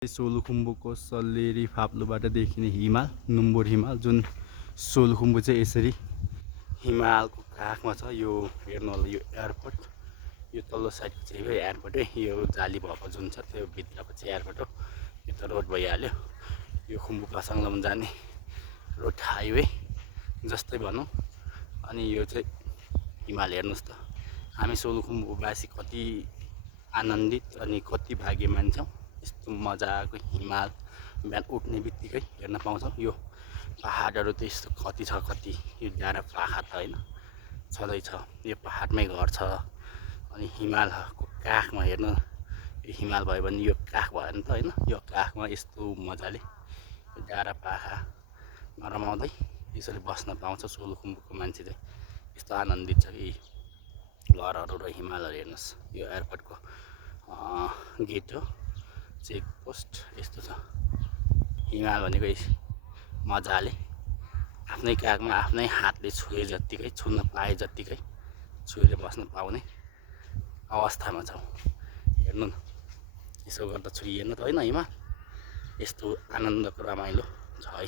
सोलुखुम्बुको सल्लेरी फाप्लोबाट देखिने हिमाल नुम्बुर हिमाल जुन सोलुखुम्बु चाहिँ यसरी हिमालको काखमा छ। यो हेर्नु होला, यो एयरपोर्ट, यो तल्लो साइडको चाहिँ एयरपोर्टै, यो जाली भएको जुन छ त्यो भित्रको चाहिँ एयरपोर्ट हो। यो त रोड भइहाल्यो, यो खुम्बु पासाङलाम जाने रोड हाइवे जस्तै भनौँ। अनि यो चाहिँ हिमाल हेर्नुहोस् त, हामी सोलुखुम्बुवासी कति आनन्दित अनि कति भाग्यमान छौँ। यस्तो मजाको हिमाल बिहान उठ्ने बित्तिकै हेर्न पाउँछौँ। यो पहाडहरू त यस्तो कति छ, कति यो डाँडा पाखा त होइन, छँदैछ, यो पहाडमै घर छ। अनि हिमालको काखमा हेर्नु, यो हिमाल भयो भने यो काख भयो नि त होइन, यो काखमा यस्तो मजाले यो डाँडा पाखामा रमाउँदै यसरी बस्न पाउँछ सोलुखुम्बुको मान्छे चाहिँ। यस्तो आनन्दित छ कि घरहरू र हिमालहरू हेर्नुहोस्। यो एयरपोर्टको गेट हो, चेक पोस्ट यस्तो छ। हिमाल भनेको मजाले आफ्नै काखमा आफ्नै हातले छुए जत्तिकै, छुन पाए जत्तिकै छुएर बस्न पाउने अवस्थामा छौँ। हेर्नु न, यसो गर्दा छुइएन त होइन हिमाल, यस्तो आनन्दको रमाइलो छ है।